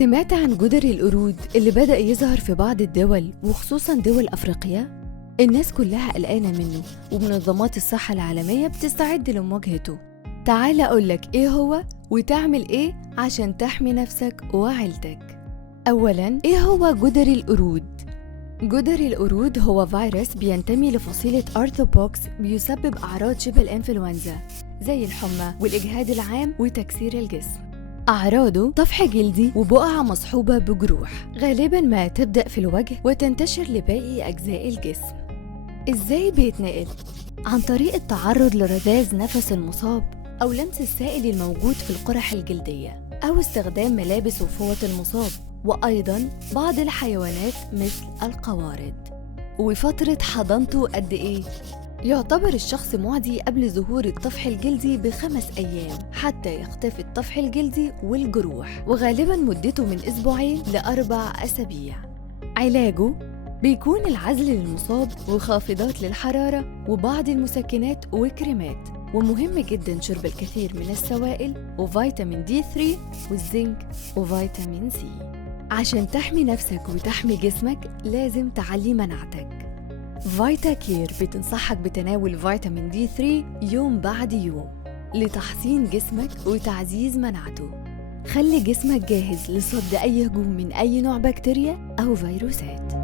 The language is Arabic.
سمعت عن جدر القرود اللي بدأ يظهر في بعض الدول وخصوصا دول أفريقيا؟ الناس كلها قلقانة منه ومنظمات الصحة العالمية بتستعد لمواجهته. تعال أقولك إيه هو وتعمل إيه عشان تحمي نفسك وعيلتك. أولاً، إيه هو جدر القرود؟ جدر القرود هو فيروس بينتمي لفصيلة أرثروبوكس بيسبب أعراض شبه الإنفلونزا زي الحمى والإجهاد العام وتكسير الجسم. أعراضه طفح جلدي وبقعة مصحوبة بجروح غالباً ما تبدأ في الوجه وتنتشر لباقي أجزاء الجسم. إزاي بيتنقل؟ عن طريق التعرض لرذاذ نفس المصاب أو لمس السائل الموجود في القرح الجلدية أو استخدام ملابس وفوط المصاب، وأيضاً بعض الحيوانات مثل القوارض. وفترة حضانته قد إيه؟ يعتبر الشخص معدي قبل ظهور الطفح الجلدي ب5 أيام حتى يختفي الطفح الجلدي والجروح، وغالباً مدته من أسبوعين ل4 أسابيع. علاجه بيكون العزل للمصاب وخافضات للحرارة وبعض المسكنات وكريمات، ومهم جداً شرب الكثير من السوائل وفيتامين D3 والزنك وفيتامين C. عشان تحمي نفسك وتحمي جسمك لازم تعلي مناعتك. فيتا كير بتنصحك بتناول فيتامين D3 يوم بعد يوم لتحصين جسمك وتعزيز مناعته. خلي جسمك جاهز لصد أي هجوم من أي نوع بكتيريا أو فيروسات.